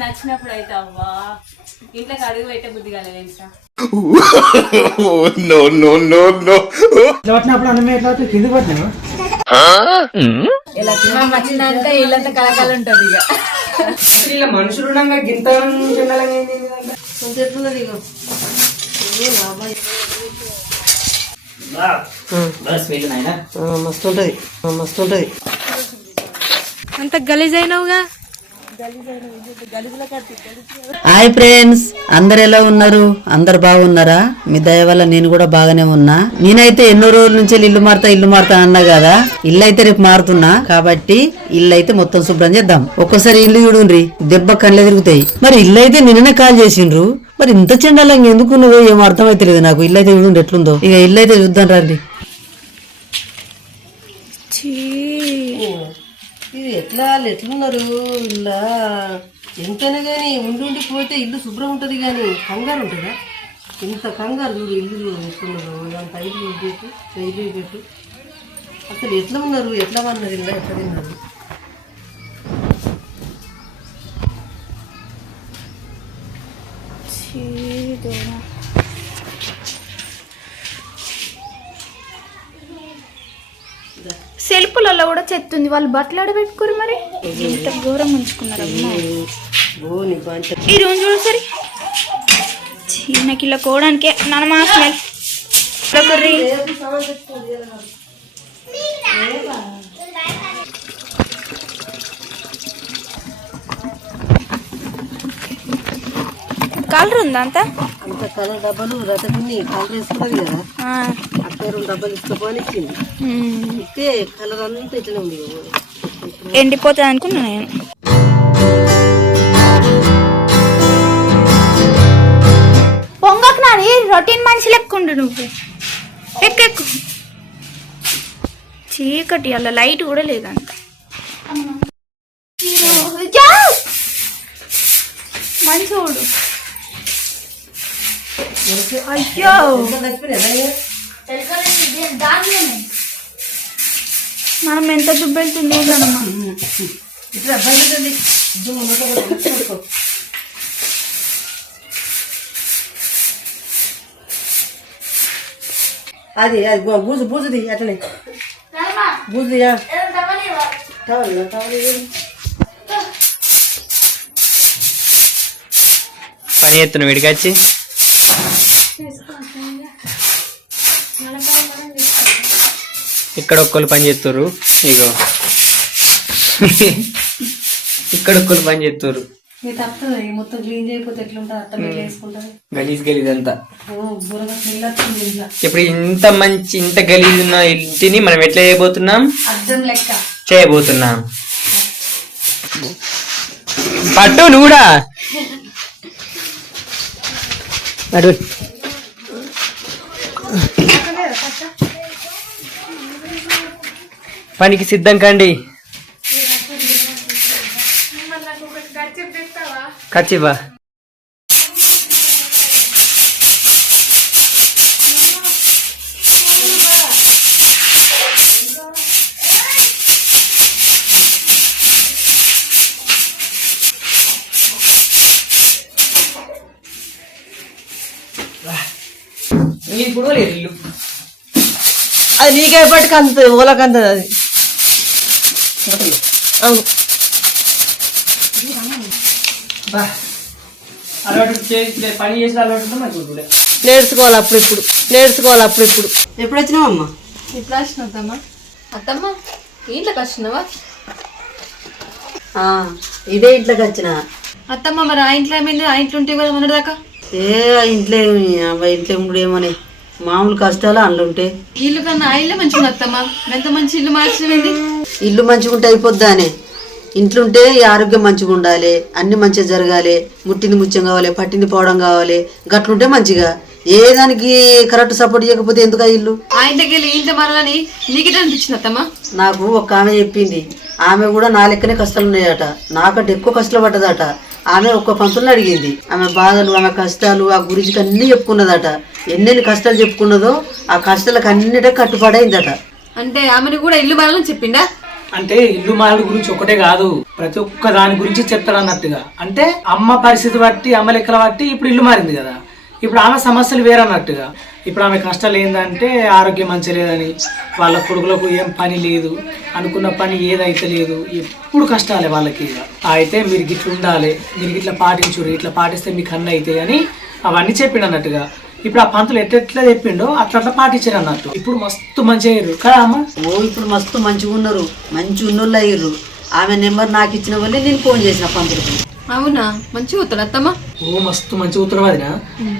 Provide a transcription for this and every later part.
నచ్చినప్పుడు అయితే అవ్వా ఇంట్లోకి అడుగు పెట్టే బుద్ధి కదా తెలుసా. వచ్చినప్పుడు అన్నం ఎట్లా కింద పట్టినా వచ్చిందంటే ఇల్లంతా కలకాలు ఉంటుంది. ఇక ఇలా మనుషులు గింత మస్తుంటది మస్తుంటది. అంత గలీజ్ అయినావుగా. హాయ్ ఫ్రెండ్స్, అందరు ఎలా ఉన్నారు? అందరు బాగున్నారా? మీ దయ వల్ల నేను కూడా బాగానే ఉన్నా. నేనైతే ఎన్నో రోజుల నుంచి ఇల్లు మారుతా అన్నా కదా. ఇల్లు అయితే రేపు మారుతున్నా కాబట్టి ఇల్లు అయితే మొత్తం శుభ్రం చేద్దాం. ఒక్కసారి ఇల్లు చూడుండ్రి, దెబ్బ కళ్ళే తిరుగుతాయి. మరి ఇల్లు అయితే నిన్ననే కాల్ చేసిండ్రు, మరి ఇంత చెండాలంగా ఎందుకు నువ్వు ఏం అర్థమైతే లేదు నాకు. ఇల్లు అయితే చూడండి ఎట్లుందో. ఇక ఇల్లు అయితే చూద్దాం రండి. ఇది ఎట్లున్నారు ఇలా ఎంతైనా కానీ ఉండి పోతే ఇల్లు శుభ్రం ఉంటుంది కానీ కంగారు ఉంటుందా? ఇంత కంగారు చూడు ఇల్లు ఎట్లున్నారు, అంత ఇల్లు పెట్టు ఇల్లు పెట్టు. అసలు ఎట్లా ఉన్నారు, ఎట్లా అన్నారు, ఇలా ఎట్లా తిన్నారు? సెల్పులలో కూడా చెత్తుంది. వాళ్ళు బట్టలు ఆడబెట్టుకోరు. మరి ఎంత ఘోరం ఉంచుకున్నారు ఈ రోజు చూడు. సరే చిన్నకి ఇలా కోవడానికే నానమా స్మెల్ కర్రీ. కలర్ ఉందా అంత అంత కలర్ డబ్బాలు రతకుని కలర్ వేసుకున్నది కదా. అక్కడ 2 డబ్బాలు ఇసుకపోని ఇచ్చింది. ఇస్తే కలర్ అంతా ఇట్లా ఉంది. ఎండిపోతుంది అనుకున్నా నేను. పొంగకు నాని రొటీన్ మనిషి లెక్కుండు నువ్వు. ఎక్కు చీకటి అలా లైట్ కూడా లేదంట. మంచోడు. అయ్యో మనం ఎంత దుబ్బెళ్తుంది. అది అది బూజుది అట్లనే బూజుది. పని ఎత్తున విడికొచ్చి ఇక్కడ ఒక్కరు పని చేస్తారు. ఇగో ఇక్కడ ఒక్కరు పని చేస్తారు. మొత్తం క్లీన్ చేయకపోతే ఎట్లుంటుంది? అట్ట వేసుకుంటారు గలీజ్ అంతా. ఇప్పుడు ఇంత గలీజ్ ఉన్న ఇంటిని మనం ఎట్లా చేయబోతున్నాం పట్టు నువ్వు కూడా అటు. పనికి సిద్ధం కండి. కచ్చివా ఇప్పుడు ఇల్లు అది నీకే పట్టుకు అంత ఓలకంత అది. అవును పని చేసి అలవాటు మంచిగా నేర్చుకోవాలి అప్పుడిప్పుడు. ఎప్పుడు వచ్చినావు అమ్మా? ఎట్లా వచ్చినావు అత్తమ్మ? ఇంట్లోకి వచ్చినావా? ఇదే ఇంట్లోకి వచ్చిన అత్తమ్మ. మరి ఆ ఇంట్లో ఏమైంది? ఆ ఇంట్లో ఉంటే కదా మొన్నటిదాకా. ఇంట్లో ఇంట్లో ఉండు ఏమని మామూలు కష్టాలు అందులో ఉంటే. ఇల్లు కన్నా ఆ ఇల్లు మంచిగా అత్తమ్మ. ఎంత మంచి ఇల్లు మార్చింది. ఇల్లు మంచిగా ఉంటే అయిపోద్దా అని. ఇంట్లుంటే ఆరోగ్యం మంచిగా ఉండాలి, అన్ని మంచిగా జరగాలి, ముట్టిని ముత్యం కావాలి, పట్టిని పోవడం కావాలి. గట్లుంటే మంచిగా. ఏ దానికి కరెక్ట్ సపోర్ట్ చేయకపోతే ఎందుకు ఇల్లు? ఆ ఇంటికి వెళ్ళి ఇంట్లో మారాలని నీకెట్లా అనిపించింది అత్తమ్మ? నాకు ఒక ఆమె చెప్పింది. ఆమె కూడా నా లెక్కనే కష్టాలు ఉన్నాయట, నాకంటే ఎక్కువ కష్టాలు పడ్డదట. ఆమె ఒక్క పంతులను అడిగింది. ఆమె బాధలు, ఆమె కష్టాలు ఆ గురించి అన్ని చెప్పుకున్నదట. ఎన్నెన్ని కష్టాలు చెప్పుకున్నదో ఆ కష్టాలకు అన్నిటికీ కట్టుబడైందట. అంటే ఆమెను కూడా ఇల్లు మారాలని చెప్పిండా? అంటే ఇల్లు మారుడు గురించి ఒకటే కాదు, ప్రతి ఒక్క దాని గురించి చెప్తాడు అన్నట్టుగా. అంటే అమ్మ పరిస్థితి బట్టి, అమ్మ లెక్కల బట్టి ఇప్పుడు ఇల్లు మారింది కదా, ఇప్పుడు ఆమె సమస్యలు వేరన్నట్టుగా. ఇప్పుడు ఆమె కష్టాలు ఏంటంటే ఆరోగ్యం మంచి లేదని, వాళ్ళ కొడుకులకు ఏం పని లేదు, అనుకున్న పని ఏదైతే లేదు, ఎప్పుడు కష్టాలే వాళ్ళకి. అయితే మీరు గిట్ల ఉండాలి, మీరు గిట్లా పాటించురు, ఇట్లా పాటిస్తే మీకు అన్నీ అవుతాయి అని అవన్నీ చెప్పిండు అన్నట్టుగా. ఇప్పుడు ఆ పంతులు ఎట్లా చెప్పిండో అట్లా పాటించారు అన్నట్టు. ఇప్పుడు మస్తు మంచిగా అయ్యారు కదా అమ్మ. ఇప్పుడు మస్తు మంచిగా ఉన్నారు, మంచి ఉన్నోళ్ళు అయ్యారు. ఆమె నెంబర్ నాకు ఇచ్చిన వల్లే నేను ఫోన్ చేసిన పంతులకు. అవునా, మంచిగా అవుతాడు అత్తమ్మ. మస్తు మంచిగా అవుతున్నావు వదినా.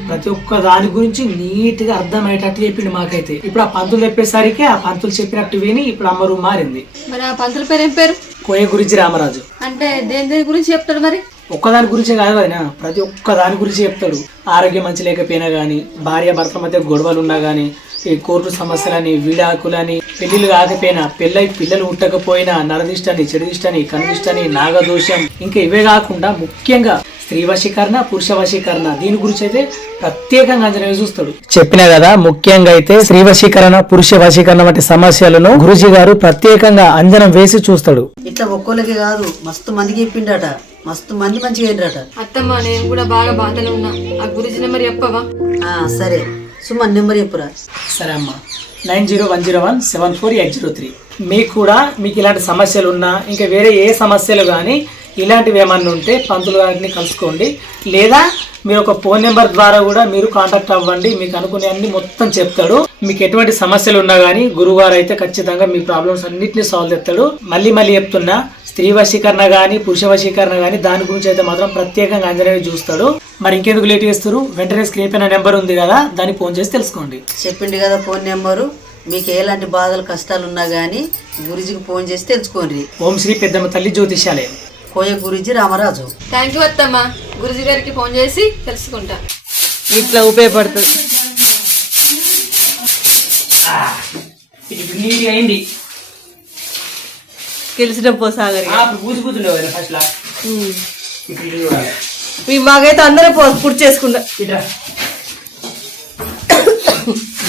ప్రతి ఒక్క దాని గురించి నీట్ గా అర్థమయ్యేటట్టు చెప్పిండు మాకైతే. ఇప్పుడు ఆ పంతులు చెప్పేసరికి ఆ పంతులు చెప్పినట్టు విని ఇప్పుడు అమ్మ రూమ్ మారింది. మరి ఆ పంతుల పేరు ఏం పేరు? కోయ గురించి రామరాజు. అంటే దేని గురించి చెప్తాడు మరి? ఒక్కదాని గురించే కాదు వదినా, ప్రతి ఒక్క దాని గురించి చెప్తాడు. ఆరోగ్యం మంచి లేకపోయినా గానీ, భార్య భర్తల మధ్య గొడవలు ఉన్నా గానీ, ఈ కోర్టు సమస్యలని, వీడాకులని, పెళ్లిళ్ళు కాకపోయినా, పెళ్ళై పిల్లలు పుట్టకపోయినా, నరదిష్టని, చెడుదిష్టని, కనుదిష్టని, నాగదోషం, ఇంకా ఇవే కాకుండా ముఖ్యంగా స్త్రీ వశీకరణ, పురుష వశీకరణ, దీని గురించి అయితే ప్రత్యేకంగా అంజనేయ చూస్తాడు. చెప్పినా కదా, ముఖ్యంగా అయితే స్త్రీ వశీకరణ, పురుష వశీకరణ వంటి సమస్యలను గురుజీ గారు ప్రత్యేకంగా అంజనం వేసి చూస్తాడు. ఇట్లా ఒక్కోళ్ళకి కాదు, మస్తు మందికి చెప్పిండట, మస్తు మంది మంచిగా అయినరట. అత్తమ్మ నేను కూడా బాగా బాధలో ఉన్నా, ఆ గురించి నెంబర్ చెప్పవా? సరే సుమన్ నెంబర్ చెప్పురా. సరే అమ్మ, 9010174803. మీకు కూడా మీకు ఇలాంటి సమస్యలు ఉన్నా, ఇంకా వేరే ఏ సమస్యలు కానీ ఇలాంటివి ఏమన్నా ఉంటే పంతులు గారిని కలుసుకోండి, లేదా మీరు ఒక ఫోన్ నెంబర్ ద్వారా కూడా మీరు కాంటాక్ట్ అవ్వండి. మీకు అనుకునే అన్ని మొత్తం చెప్తాడు. మీకు ఎటువంటి సమస్యలు ఉన్నా కానీ గురువుగారు అయితే ఖచ్చితంగా మీ ప్రాబ్లమ్స్ అన్నింటినీ సాల్వ్ చేస్తాడు. మళ్ళీ చెప్తున్నా, స్త్రీ వశీకరణ కానీ, పురుష వశీకరణ కానీ, దాని గురించి అయితే మాత్రం ప్రత్యేకంగా అంజనేయ చూస్తాడు. మరి ఇంకెందుకు లేట్ చేస్తారు? వెంటనే స్క్రీన్ పైన నెంబర్ ఉంది కదా, దాన్ని ఫోన్ చేసి తెలుసుకోండి. చెప్పిండు కదా ఫోన్ నెంబరు. మీకు ఎలాంటి బాధలు కష్టాలు ఉన్నా కానీ గురుజీకి ఫోన్ చేసి తెలుసుకోండి. ఓం శ్రీ పెద్దమ్మ తల్లి జ్యోతిషాలయం, కోయ గురుజీ రామరాజు. థ్యాంక్ యూ అత్తమ్మ, గురుజీ గారికి ఫోన్ చేసి తెలుసుకుంటా. ఇట్లా ఉపయోగపడుతుంది. అయింది తెలిసిన పోసాగరి ఫస్ట్ మీ మాకైతే అందరూ పూర్తి చేసుకుంటా.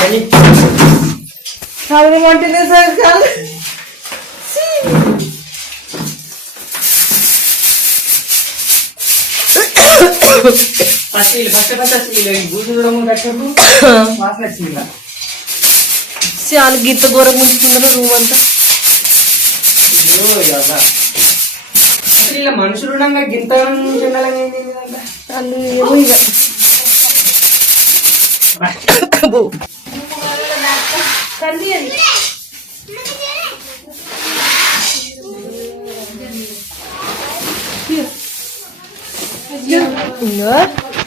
అంటే సార్ చాలా గీత ఘోరం ముంచుతున్నారు రూమ్ అంతా. మనుషులు గింత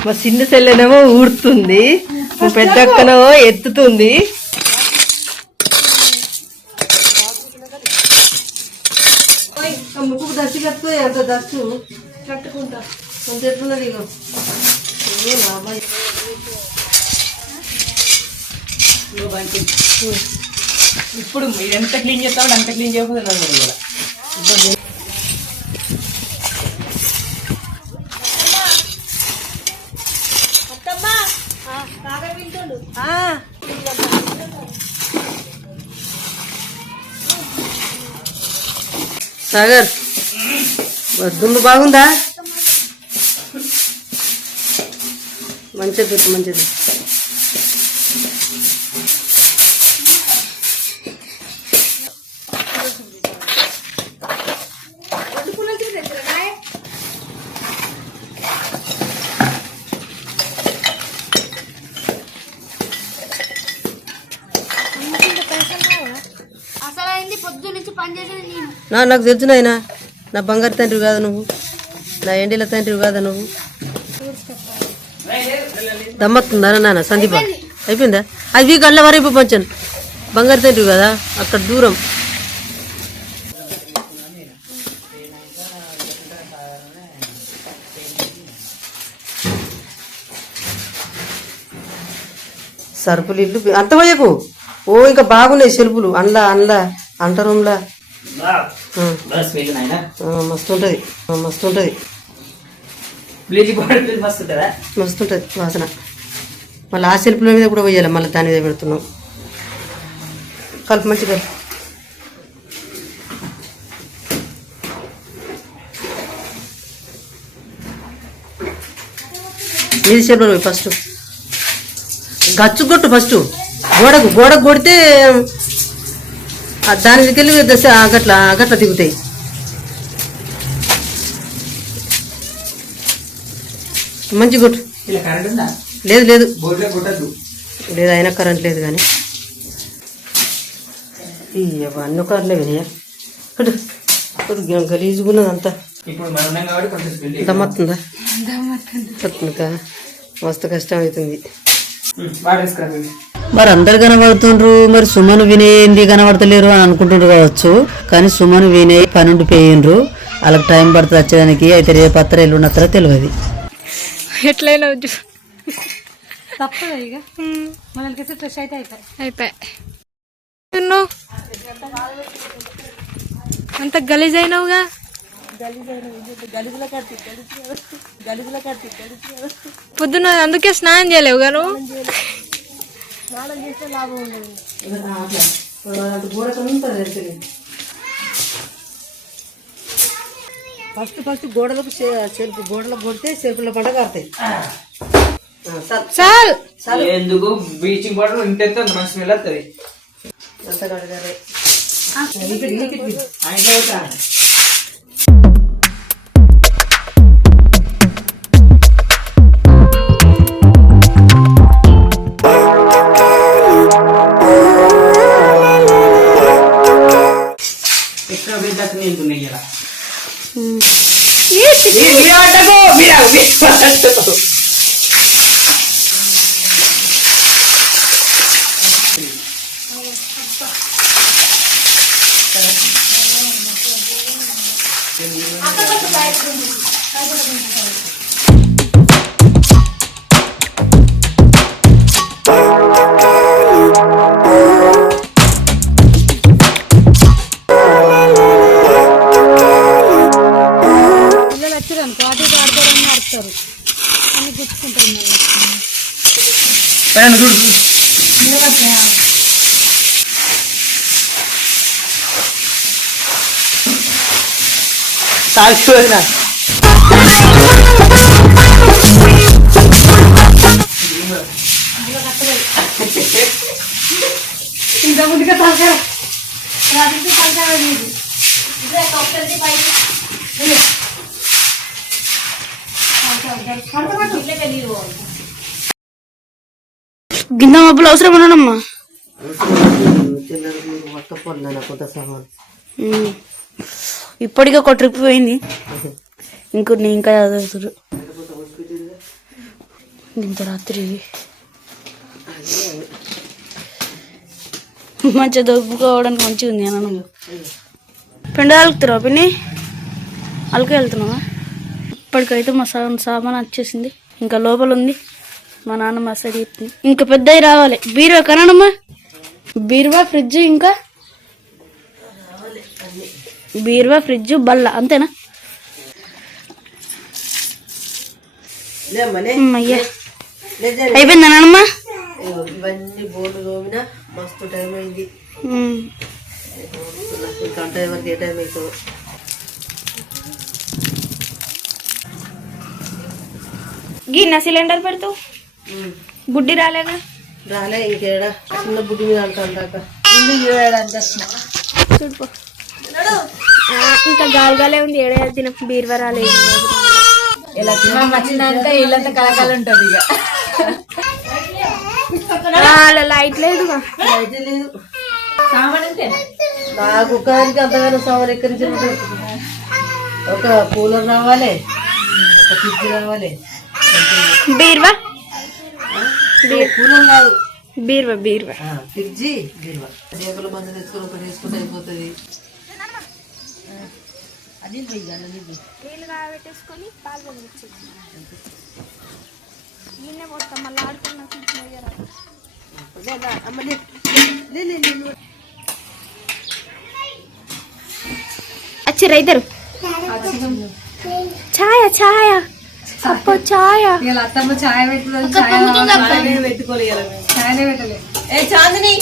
మా చిన్న చెల్లెనేమో ఊడుతుంది, మా పెద్ద అక్కనేమో ఎత్తుతుంది. ముక్కు దర్శి కట్టుకో, ఎంత దర్శు కట్టుకుంటా కొంత ఎట్లున్నది. ఇగో ఇప్పుడు మీరు ఎంత క్లీన్ చేస్తారో అంత క్లీన్ చేయకపోతే సాగర్ దుమ్ము బాగుందా? మంచిది మంచిది. నాకు తెలుసు నాయనా, నా బంగారు తండ్రి కాదు నువ్వు, నా ఎండిల తండ్రి కాదా నువ్వు. దమ్మత్తుందా నాన్న సందీప? అయిపోయిందా? అది గళ్ళ వరైపు పంచాను. బంగారు తండ్రి కదా, అక్కడ దూరం. సరుపులు ఇల్లు అంత పోయకు. ఓ ఇంకా బాగున్నాయి సెల్పులు, అండ్లా అంట రూమ్లా మస్తుంటది మస్తుంటది మస్తుంటది వాసన. మళ్ళీ ఆ సెల్పుల మీద కూడా పోయాలి, మళ్ళీ దాని మీద పెడుతున్నాం. కలుపు మంచి కలుపు. మీది చేపలు పోయి ఫస్ట్ గచ్చు కొట్టు ఫస్ట్ గోడకు కొడితే దాని దగ్గర గట్ల గట్ల దిగుతాయి. మంచి కొట్టు. ఇలా కరెంట్ ఉందా? లేదు లేదు బోర్డులో కొట్టద్దు. లేదు అయినా కరెంట్ లేదు కానీ అన్ని కరెంట్లే వినయా కొట్టు కొట్టు గలీజుకున్నది అంతా. ఇప్పుడు మనం ఉన్నాం కాబట్టి కొంచెం స్పీడ్ దమ్మత్తుందా? వస్తుందికా మస్తు కష్టం అవుతుంది. వాటర్ తీసుకురా. మరి అందరు కనబడుతుండ్రు, మరి సుమను వినేంది కనబడతలేరు అని అనుకుంటుండ్రు కావచ్చు. కానీ సుమను వినే పనుండి పోయిండ్రు, వాళ్ళకి టైం పడుతుంది వచ్చేదానికి. అయితే రేపు అత్తర ఎల్లుండత్తర తెలియదు. ఎట్లయినా తప్పదు ఇక మనకి ఫ్రెష్ అయితే అయిపోయి అంత గలీజ్ అయినావుగా. పొద్దున్న అందుకే స్నానం చేయలేవు గారు. ఫస్ట్ గోడలకు చెరుపు గోడలకు కొడితే చెరుపుల పంట కారుతాయి. చాలు ఎందుకు బ్లీచింగ్ పౌడర్ ఇంత మంచి స్మెల్ వస్తుంది. అంత కడగాలి. ఎక్కడ పెద్ద నీకున్నాయి ఇలా సాక్షిపోయినా ఇంకా ముందుగా తలకాయ గిన్నె మబ్బులు అవసరం ఉన్నానమ్మా. కొంత సామాన్ ఇప్పటికీ ఒక ట్రిప్ పోయింది, ఇంకొన్ని ఇంకా చదువుతారు. ఇంత రాత్రి మంచిగా దొరుకుకోవడానికి మంచిగా ఉంది అన్న. పెండ అలుకుతారా పిన్ని? అలకే వెళ్తున్నావా? ఇప్పటికైతే మా సామాన్ వచ్చేసింది, ఇంకా లోపల ఉంది. మా నాన్న మసాజ్ చెప్తుంది, ఇంకా పెద్దవి రావాలి. బీరువా కనమ్మా, బీరువా ఫ్రిడ్జ్, ఇంకా బీరువా ఫ్రిడ్జ్ బల్ల అంతేనా? అయ్యా అయిపోయిందా నాన్నమ్మ? ఇవన్నీ బోర్డు తోమినా మస్తు టైం అయింది. గంట వరకు ఏ టైం అవుతుందో. గిన్నె సిలిండర్ పెడతావు, బుడ్డి రాలేగా? రాలే ఇంకేడా, చిన్న బుడ్డి మీద అంటాక చూడుకో. ఇంకా గాలిగాలే ఉంది, ఏడే తిన బీరువా రాలేదు. వచ్చిందంటే ఇల్లంతా కలకాలు ఉంటుంది. ఇక లైట్ లేదు, అయితే లేదు. సామాన్ అంతే నాకు ఒక్కదానికి అంతగానో సామాన్ ఎక్కడి నుంచి ఉంటుంది. ఒక కూలర్ రావాలి, ఒక ఫ్రిడ్జ్ రావాలి. బీరువా కూలర్ కాదు, బీరువా బీరువా ఫ్రిడ్జి బీరువా. రేపుల మంది తెచ్చుకొని ఒకటి వేసుకుంటే అయిపోతుంది. నీళ్ళు కాబెట్టేసుకొని పాలు గిన్నె పోతాం మళ్ళీ ఆడుకున్నా. వచ్చి రైతరు ఛాయ ఛాయ అప్పో ఛాయ అత్తమ్మ ఛాయ్ పెట్టుకోలేదు, పెట్టుకోలేదు, ఛాయనే పెట్టలేదు. ఏ చాందిని,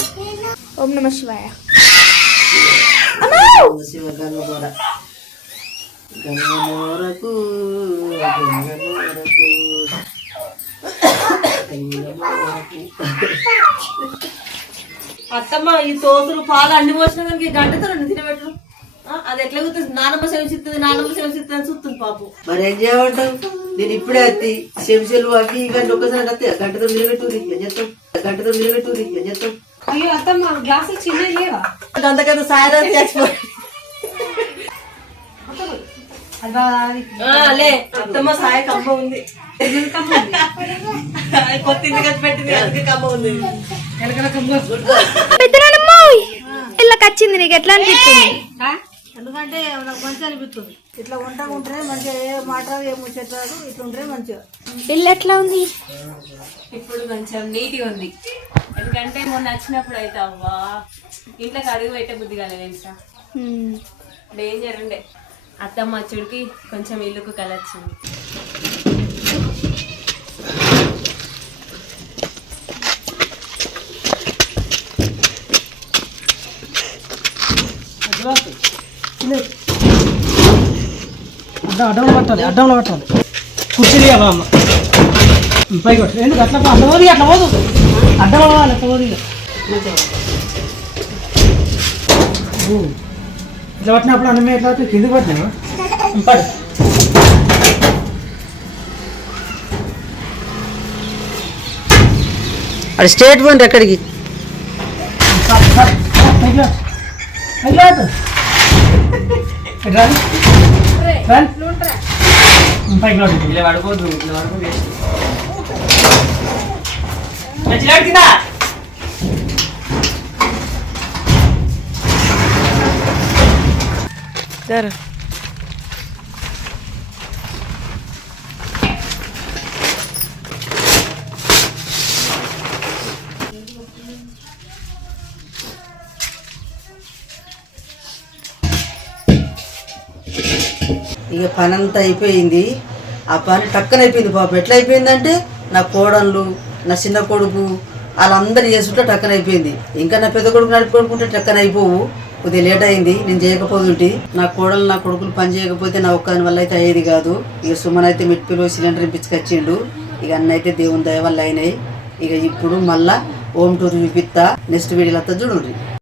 ఓం నమ శివాయ. శివ గంగమోర గంగమోరకు గంగమోరకు అత్తమ్మ ఈ తోసులు పాలు అన్ని పోసినా కానీ గంటతో రెండు తినబెట్టరు అది ఎట్లా కూర్తుంది నానమ్మ సేవిస్తుంది అని చూస్తుంది పాపం. మరి ఏం చేయమంటావు? నేను ఇప్పుడే అత్తి చెంచాలు అవి ఇవన్నీ ఒక్కసారి అత్తే గంటతో నిలబెట్టు ఏం చేస్తాం? గంటతో నిలబెట్టు ఏం చేస్తాం? అయ్యో అత్తమ్మ గ్లాసులు చిన్నవి లేవా? అంతకన్నా సాయంత్రం చచ్చిపో లే అత్తమ్మ సాయ కమ్మ ఉంది కొత్త ఇంటికి పెట్టింది అందుకే కమ్మ ఉంది. ఇళ్ళకి వచ్చింది నీకు ఎట్లా అనిపిస్తుంది? ఎందుకంటే నాకు మంచిగా అనిపిస్తుంది. ఇట్లా వంట ఉంటేనే మంచిగా ఏ మాట ఏ ముచ్చట్రాదు ఇట్లా ఉంటేనే మంచిగా. ఇల్లు ఎట్లా ఉంది? ఇప్పుడు కొంచెం నీట్గా ఉంది. ఎందుకంటే మొన్న వచ్చినప్పుడు అయితే అవ్వా ఇంట్లోకి అడుగు పెట్టే బుద్ధి కాలేదు తెలుసా, డేంజర్ ఉండే. అత్తమ్మ అచ్చుడికి కొంచెం ఇల్లుకు కలొచ్చింది. అడ్డంలో పట్టాలి కుర్చీ తీయాలి అమ్మ పైకి కొట్టు. ఎందుకు అట్లా అట్లా పోదు అడ్డం అవ్వాలి అట్లా పోదు ఇట్లా పట్టినప్పుడు అన్నమే ఎట్లా కిందికి పట్టినా పడు. అది స్టేట్ పోండి ఎక్కడికి. పైకి ఇట్లా పడుకోవద్దు, ఇట్లా పడుకోవద్దు. జర ఇక పని అంతా అయిపోయింది. ఆ పని టక్కన అయిపోయింది పాప. ఎట్లా అయిపోయిందంటే నా కోడళ్ళు నా చిన్న కొడుకు వాళ్ళందరూ చేసుకుంటే టక్కన అయిపోయింది. ఇంకా నా పెద్ద కొడుకు నడుపుకుంటే టక్కన అయిపోవు. కొద్దిగా లేట్ అయింది, నేను చేయకపోతుంటే. నా కోడలు నా కొడుకులు పని చేయకపోతే నా ఒక్కని వల్ల అయితే అయ్యేది కాదు. ఇక సుమన్ అయితే మిట్పిలో సిలిండర్ ఇప్పించుకొచ్చిండు. ఇక అన్న అయితే దేవుని దయ వల్ల అయినాయి. ఇక ఇప్పుడు మళ్ళా హోమ్ టూర్ చూపిస్తా. నెక్స్ట్ వీడియోలో చూడండి.